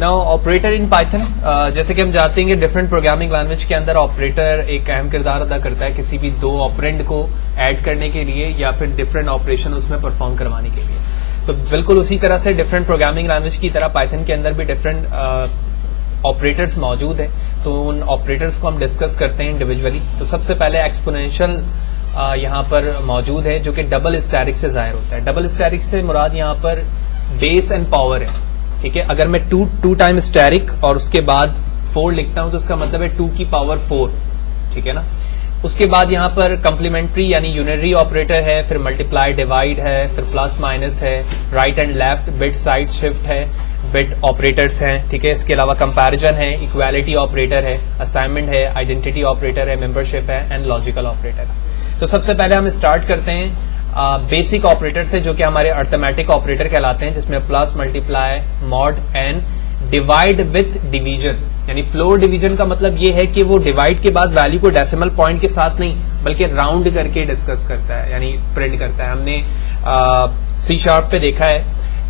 Now operator in Python, जैसे कि हम जानते हैं कि डिफरेंट प्रोग्रामिंग लैंग्वेज के अंदर ऑपरेटर एक अहम किरदार अदा करता है किसी भी दो ऑपरेंड को ऐड करने के लिए या फिर डिफरेंट ऑपरेशन उसमें परफॉर्म करवाने के लिए। तो बिल्कुल उसी तरह से डिफरेंट प्रोग्रामिंग लैंग्वेज की तरह पाइथन के अंदर भी डिफरेंट ऑपरेटर्स मौजूद हैं। तो उन ऑपरेटर्स को हम डिस्कस करते हैं इंडिविजुअली। तो सबसे पहले एक्सपोनेंशियल यहाँ पर मौजूद है जो कि डबल स्टैटिक से जाहिर होता है। डबल स्टैटिक से मुराद यहाँ पर बेस एंड पावर है, ठीक है। अगर मैं टू टाइम स्टैटिक और उसके बाद 4 लिखता हूं तो उसका मतलब है 2 की पावर 4, ठीक है ना। उसके बाद यहाँ पर कंप्लीमेंट्री यानी यूनिटरी ऑपरेटर है, फिर मल्टीप्लाई डिवाइड है, फिर प्लस माइनस है, right and left, bit side shift है, बिट ऑपरेटर्स हैं, ठीक है। इसके अलावा कंपैरिजन है, इक्वालिटी ऑपरेटर है, असाइनमेंट है, आइडेंटिटी ऑपरेटर है, मेंबरशिप है एंड लॉजिकल ऑपरेटर है। तो सबसे पहले हम स्टार्ट करते हैं बेसिक ऑपरेटर से जो कि हमारे अर्थमेटिक ऑपरेटर कहलाते हैं, जिसमें plus, multiply, mod and divide with division. यानी फ्लोर डिवीजन का मतलब ये है कि वो डिवाइड के बाद वैल्यू को डेसिमल पॉइंट के साथ नहीं बल्कि राउंड करके डिस्कस करता है यानी प्रिंट करता है। हमने C# पे देखा है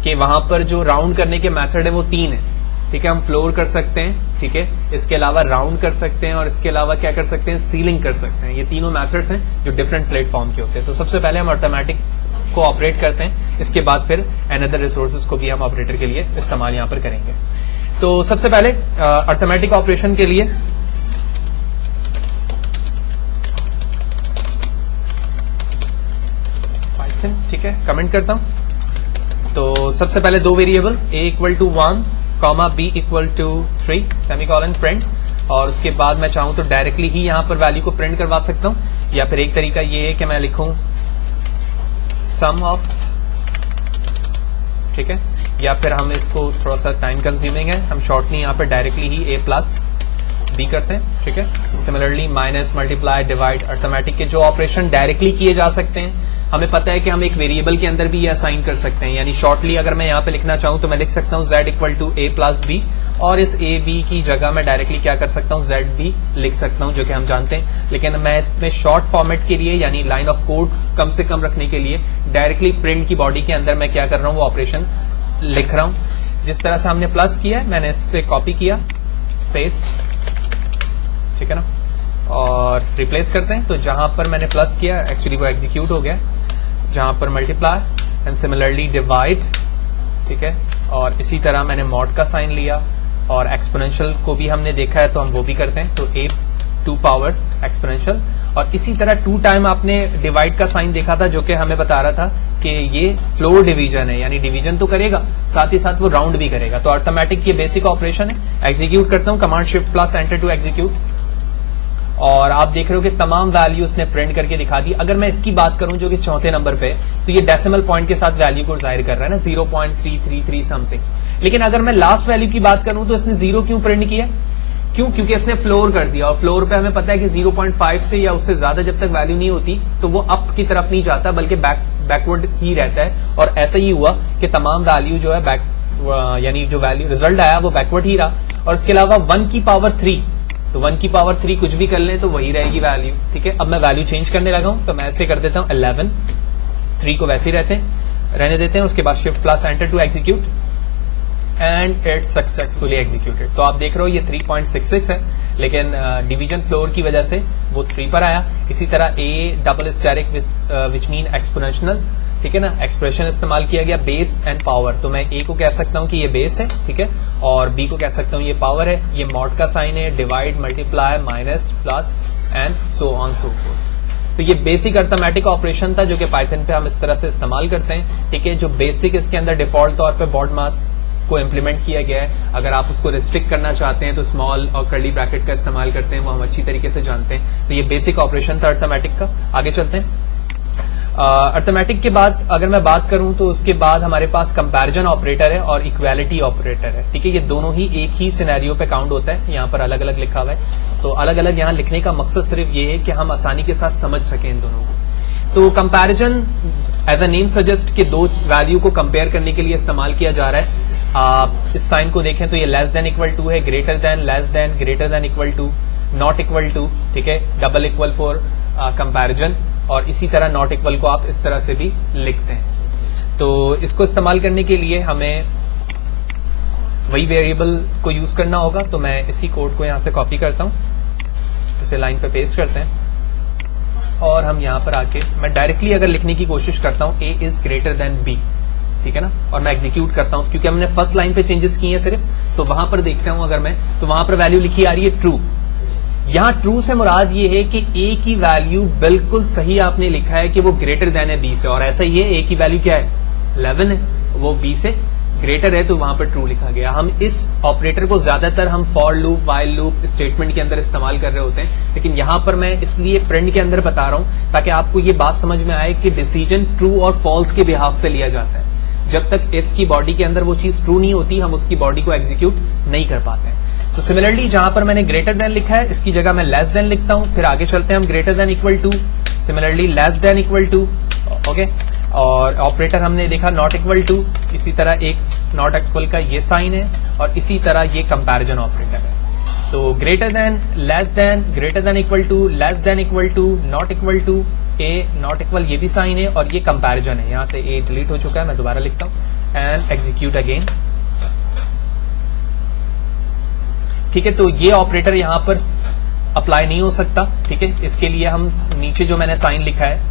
कि वहां पर जो राउंड करने के मेथड है वो 3 है, ठीक है। हम फ्लोर कर सकते हैं, ठीक है, इसके अलावा राउंड कर सकते हैं और इसके अलावा क्या कर सकते हैं, सीलिंग कर सकते हैं। ये तीनों मेथड्स हैं जो डिफरेंट प्लेटफॉर्म के होते हैं। तो सबसे पहले हम अर्थमेटिक को ऑपरेट करते हैं, इसके बाद फिर अनदर रिसोर्सेज को भी हम ऑपरेटर के लिए इस्तेमाल यहां पर करेंगे। तो सबसे पहले अर्थमेटिक ऑपरेशन के लिए पाइथन, ठीक है, कमेंट करता हूं। तो सबसे पहले 2 variable a = 1, b = 3 semicolon print, और उसके बाद मैं चाहूं तो डायरेक्टली ही यहां पर वैल्यू को प्रिंट करवा सकता हूं, या फिर एक तरीका ये है कि मैं लिखूं सम ऑफ, ठीक है, या फिर हम इसको थोड़ा सा टाइम कंज्यूमिंग है, हम शॉर्टली यहां पर डायरेक्टली ही a + b करते हैं, ठीक है। Similarly minus, multiply, divide, arithmetic के जो ऑपरेशन डायरेक्टली किए जा सकते हैं, हमें पता है कि हम एक वेरिएबल के अंदर भी ये असाइन कर सकते हैं। यानी शॉर्टली अगर मैं यहाँ पे लिखना चाहूं तो मैं लिख सकता हूं z = a + b, और इस a b की जगह मैं डायरेक्टली क्या कर सकता हूं, zb लिख सकता हूं, जो कि हम जानते हैं। लेकिन मैं इसमें शॉर्ट फॉर्मेट के लिए यानी लाइन ऑफ कोड कम से कम रखने के लिए डायरेक्टली प्रिंट की बॉडी के अंदर मैं क्या कर रहा हूं, वो ऑपरेशन लिख रहा हूं। जिस तरह से हमने प्लस किया है मैंने इससे कॉपी किया, पेस्ट, ठीक है ना, और रिप्लेस करते हैं। तो जहां पर मैंने प्लस किया एक्चुअली वो एग्जीक्यूट हो गया, जहां पर मल्टीप्लाई एंड सिमिलरली डिवाइड, ठीक है, और इसी तरह मैंने मॉड का साइन लिया, और एक्सपोनेंशियल को भी हमने देखा है तो हम वो भी करते हैं। तो a2 पावर एक्सपोनेंशियल, और इसी तरह 2 टाइम आपने डिवाइड का साइन देखा था जो कि हमें बता रहा था कि ये फ्लोर डिवीजन है, यानी डिवीजन तो करेगा साथ ही साथ वो राउंड भी करेगा। तो ऑटोमेटिक ये बेसिक ऑपरेशन है। एग्जीक्यूट करता हूं, command shift plus enter to execute, और आप देख रहे हो कि तमाम वैल्यू उसने प्रिंट करके दिखा दी। अगर मैं इसकी बात करूं जो कि 4थे नंबर पे, तो ये डेसिमल पॉइंट के साथ वैल्यू को जाहिर कर रहा है ना, 0.333 समथिंग। लेकिन अगर मैं लास्ट वैल्यू की बात करूं तो इसने 0 क्यों प्रिंट किया, क्यों, क्योंकि इसने फ्लोर कर दिया, और फ्लोर पे हमें पता है कि 0.5 से या उससे ज्यादा जब तक वैल्यू नहीं होती तो वो अप की तरफ नहीं जाता बल्कि बैकवर्ड ही रहता है। और ऐसा ही हुआ कि तमाम वैल्यू जो है यानी जो वैल्यू रिजल्ट आया वो बैकवर्ड ही रहा। और इसके अलावा 1 की पावर 3, तो 1 की पावर 3 कुछ भी कर लें तो वही रहेगी वैल्यू, ठीक है। अब मैं वैल्यू चेंज करने लगा हूं तो मैं ऐसे कर देता हूं 11, 3 को वैसे ही रहने देते हैं। उसके बाद shift plus enter to execute and it successfully executed. तो आप देख रहे हो ये 3.66 है, लेकिन डिवीजन फ्लोर की वजह से वो 3 पर आया। इसी तरह a double static which mean exponential, ठीक है ना, एक्सप्रेशन इस्तेमाल किया गया बेस एंड पावर। तो मैं a को कह सकता हूं कि ये बेस है, ठीक है, और b को कह सकता हूं ये पावर है। ये मॉड का साइन है, divide, multiply, minus, plus and so on so fourth. तो ये बेसिक अर्थमेटिक ऑपरेशन था जो कि पाइथन पे हम इस तरह से इस्तेमाल करते हैं, ठीक है। जो बेसिक इसके अंदर डिफॉल्ट तौर पे बॉड मास को इम्प्लीमेंट किया गया है। अगर आप उसको रिस्ट्रिक्ट करना चाहते हैं तो स्मॉल और कर्ली ब्रैकेट का इस्तेमाल करते हैं, वो हम अच्छी तरीके से जानते हैं। तो ये बेसिक ऑपरेशन था अर्थमेटिक का। आगे चलते हैं। अर्थमेटिक के बाद अगर मैं बात करूं तो उसके बाद हमारे पास कंपैरिजन ऑपरेटर है और इक्वालिटी ऑपरेटर है, ठीक है। ये दोनों ही एक ही सिनेरियो पे काउंट होता है, यहाँ पर अलग अलग लिखा हुआ है। तो अलग अलग यहाँ लिखने का मकसद सिर्फ ये है कि हम आसानी के साथ समझ सकें इन दोनों को। तो comparison as a name suggest कि 2 वैल्यू को कंपेयर करने के लिए इस्तेमाल किया जा रहा है। आप इस साइन को देखें तो ये लेस देन इक्वल टू है, greater than, less than, greater than equal to, not equal to, ठीक है, डबल इक्वल फॉर कंपैरिजन, और इसी तरह नॉट इक्वल को आप इस तरह से भी लिखते हैं। तो इसको इस्तेमाल करने के लिए हमें वही वेरिएबल को यूज करना होगा। तो मैं इसी कोड को यहां से कॉपी करता हूं, इसे लाइन पे पेस्ट करते हैं और हम यहां पर आके मैं डायरेक्टली अगर लिखने की कोशिश करता हूं a is greater than b, ठीक है ना, और मैं एग्जीक्यूट करता हूं क्योंकि हमने फर्स्ट लाइन पे चेंजेस किए हैं सिर्फ, तो वहां पर देखता हूं अगर मैं, तो वहां पर वैल्यू लिखी आ रही है ट्रू। यहां ट्रू से मुराद ये है कि a की वैल्यू बिल्कुल सही आपने लिखा है कि वो ग्रेटर देन है b से, और ऐसा ही है, a की वैल्यू क्या है 11 है, वो b से ग्रेटर है, तो वहां पर ट्रू लिखा गया। हम इस ऑपरेटर को ज्यादातर हम for loop, while loop, statement के अंदर इस्तेमाल कर रहे होते हैं, लेकिन यहां पर मैं इसलिए प्रिंट के अंदर बता रहा हूं ताकि आपको ये बात समझ में आए कि डिसीजन ट्रू और फॉल्स के बिहाफ पे लिया जाता है। जब तक इफ की बॉडी के अंदर वो चीज ट्रू नहीं होती, हम उसकी बॉडी को एग्जीक्यूट नहीं कर पाते। तो सिमिलरली जहां पर मैंने ग्रेटर देन लिखा है, इसकी जगह मैं लेस देन लिखता हूं, फिर आगे चलते हैं हम greater than equal to, similarly less than equal to, okay, और ऑपरेटर हमने देखा नॉट इक्वल टू, इसी तरह एक नॉट इक्वल का ये साइन है, और इसी तरह ये कंपैरिजन ऑपरेटर है। तो greater than, less than, greater than equal to, less than equal to, not equal to, a not equal ये भी साइन है, और ये कंपैरिजन है। यहां से ए डिलीट हो चुका है, मैं दोबारा लिखता हूं एंड एग्जीक्यूट अगेन, ठीक है। तो ये ऑपरेटर यहां पर अप्लाई नहीं हो सकता, ठीक है। इसके लिए हम नीचे जो मैंने साइन लिखा है,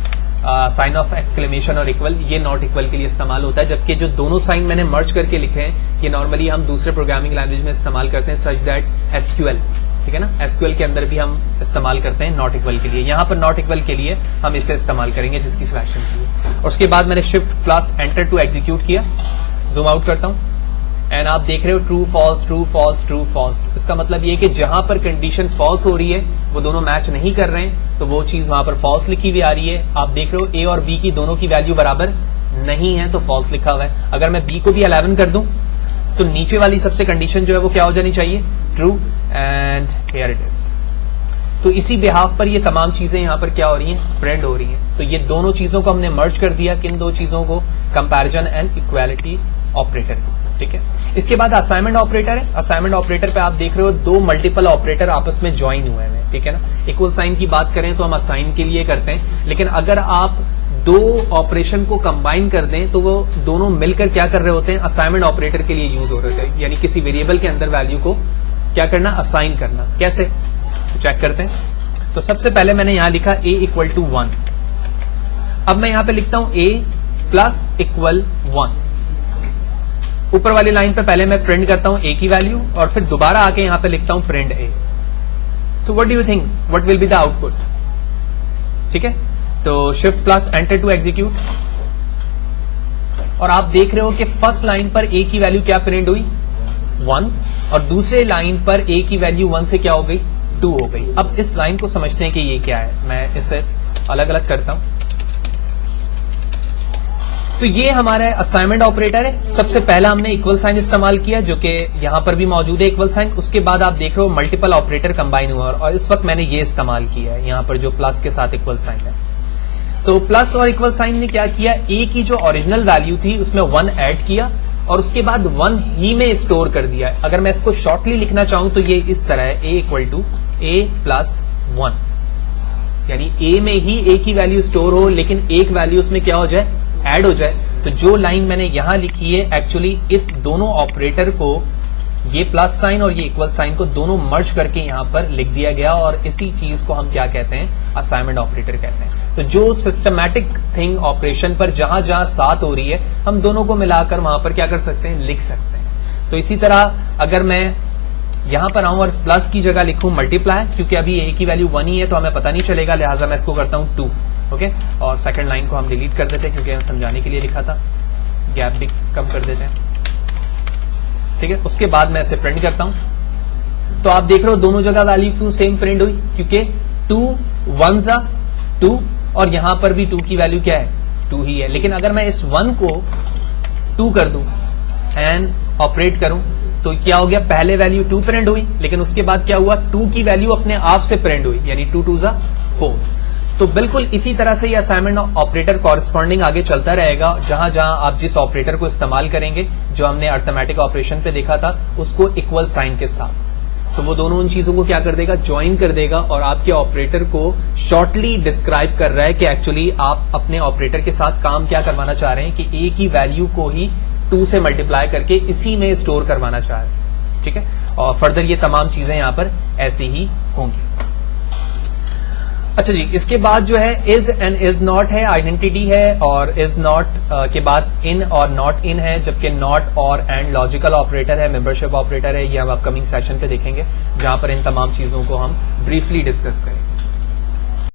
साइन ऑफ एक्सक्लेमेशन और इक्वल, ये नॉट इक्वल के लिए इस्तेमाल होता है, जबकि जो दोनों साइन मैंने मर्ज करके लिखे हैं ये नॉर्मली हम दूसरे प्रोग्रामिंग लैंग्वेज में इस्तेमाल करते हैं, सच दैट एसक्यूएल, ठीक है ना, एसक्यूएल के अंदर भी हम इस्तेमाल करते हैं नॉट इक्वल के लिए। यहां पर नॉट इक्वल के लिए हम इसे इस्तेमाल करेंगे जिसकी सिलेक्शन की है। और उसके बाद मैंने shift plus enter to execute किया, जूम आउट करता हूं एंड आप देख रहे हो true false, true false, true false. इसका मतलब ये कि जहां पर कंडीशन फॉल्स हो रही है वो दोनों मैच नहीं कर रहे हैं, तो वो चीज वहां पर फॉल्स लिखी हुई आ रही है। आप देख रहे हो ए और बी की दोनों की वैल्यू बराबर नहीं है, तो फॉल्स लिखा हुआ है। अगर मैं बी को भी 11 कर दूं तो नीचे वाली सबसे कंडीशन जो है वो क्या हो जानी चाहिए, true, and here it is. तो इसी बिहाफ पर ये तमाम चीजें यहां पर क्या हो रही हैं, प्रिंट हो रही हैं। तो ये दोनों चीजों को हमने मर्ज कर दिया, किन दो चीजों को, कंपैरिजन एंड इक्वालिटी ऑपरेटर को, ठीक है। इसके बाद असाइनमेंट ऑपरेटर है। असाइनमेंट ऑपरेटर पे आप देख रहे हो दो मल्टीपल ऑपरेटर आपस में ज्वाइन हुए हैं, ठीक है ना। इक्वल साइन की बात करें तो हम असाइन के लिए करते हैं, लेकिन अगर आप दो ऑपरेशन को कंबाइन कर दें तो वो दोनों मिलकर क्या कर रहे होते हैं, असाइनमेंट ऑपरेटर के लिए यूज हो रहे होते हैं, यानी किसी वेरिएबल के अंदर वैल्यू को क्या करना, असाइन करना। कैसे, तो चेक करते हैं। तो सबसे पहले मैंने यहां लिखा a इक्वल टू 1। अब मैं यहां पे लिखता हूं a प्लस इक्वल 1। ऊपर वाली लाइन पे पहले मैं प्रिंट करता हूं a की वैल्यू और फिर दोबारा आके यहां पे लिखता हूं प्रिंट a। तो what do you think, what will be the output, ठीक है। तो shift plus enter to execute, और आप देख रहे हो कि फर्स्ट लाइन पर a की वैल्यू क्या प्रिंट हुई, 1, और दूसरे लाइन पर a की वैल्यू 1 से क्या हो गई, 2 हो गई। अब इस लाइन को समझते हैं कि ये क्या है, मैं इसे अलग अलग करता हूं। तो ये हमारा असाइनमेंट ऑपरेटर है। सबसे पहला हमने इक्वल साइन इस्तेमाल किया जो कि यहां पर भी मौजूद है इक्वल साइन। उसके बाद आप देख रहे हो मल्टीपल ऑपरेटर कंबाइन हुआ, और इस वक्त मैंने ये इस्तेमाल किया है यहां पर जो प्लस के साथ इक्वल साइन है। तो प्लस और इक्वल साइन ने क्या किया, ए की जो ओरिजिनल वैल्यू थी उसमें 1 ऐड किया और उसके बाद 1 ही में स्टोर कर दिया। अगर मैं इसको शॉर्टली लिखना चाहूं तो ये इस तरह है, a equal to a plus 1, यानी a में ही a की वैल्यू स्टोर हो लेकिन एक वैल्यू उसमें क्या हो जाए, ऐड हो जाए। तो जो लाइन मैंने यहां लिखी है एक्चुअली इस दोनों ऑपरेटर को, ये प्लस साइन और ये इक्वल साइन को दोनों मर्ज करके यहां पर लिख दिया गया, और इसी चीज को हम क्या कहते हैं, असाइनमेंट ऑपरेटर कहते हैं। तो जो सिस्टमैटिक थिंग ऑपरेशन पर जहां जहां साथ हो रही है हम दोनों को मिलाकर वहां पर क्या कर सकते हैं, लिख सकते हैं। तो इसी तरह अगर मैं यहां पर आऊं और प्लस की जगह लिखूं मल्टीप्लाई, क्योंकि अभी a की वैल्यू 1 ही है तो हमें पता नहीं चलेगा, लिहाजा मैं इसको करता हूं 2, ओके। और सेकंड लाइन को हम डिलीट कर देते हैं क्योंकि हम समझाने के लिए लिखा था, गैप भी कम कर देते हैं, ठीक है। उसके बाद मैं इसे प्रिंट करता हूं। तो आप देख रहे हो दोनों जगह वैल्यू क्यों सेम प्रिंट हुई, क्योंकि 2 1 जा 2 और यहां पर भी 2 की वैल्यू क्या है, 2 ही है। लेकिन अगर मैं इस 1 को 2 कर दूं एंड ऑपरेट करूं तो क्या हो गया, पहले वैल्यू 2 प्रिंट हुई लेकिन उसके बाद क्या हुआ, 2 की वैल्यू अपने आप से प्रिंट हुई, यानी 2 2 जा 4। तो बिल्कुल इसी तरह से ये असाइनमेंट ऑपरेटर कॉरेस्पॉन्डिंग आगे चलता रहेगा। जहां जहां आप जिस ऑपरेटर को इस्तेमाल करेंगे, जो हमने अर्थमेटिक ऑपरेशन पे देखा था, उसको इक्वल साइन के साथ, तो वो दोनों उन चीजों को क्या कर देगा, ज्वाइन कर देगा, और आपके ऑपरेटर को शॉर्टली डिस्क्राइब कर रहा है कि एक्चुअली आप अपने ऑपरेटर के साथ काम क्या करवाना चाह रहे हैं कि ए की वैल्यू को ही 2 से मल्टीप्लाई करके इसी में स्टोर करवाना चाह रहे हैं, ठीक है। और फर्दर ये तमाम चीजें यहां पर ऐसी ही होंगी। अच्छा जी, इसके बाद जो है इज एंड इज नॉट है, आइडेंटिटी है, और इज नॉट के बाद इन और नॉट इन है, जबकि नॉट और एंड लॉजिकल ऑपरेटर है, मेंबरशिप ऑपरेटर है। ये हम अपकमिंग सेशन पे देखेंगे जहां पर इन तमाम चीजों को हम ब्रीफली डिस्कस करेंगे।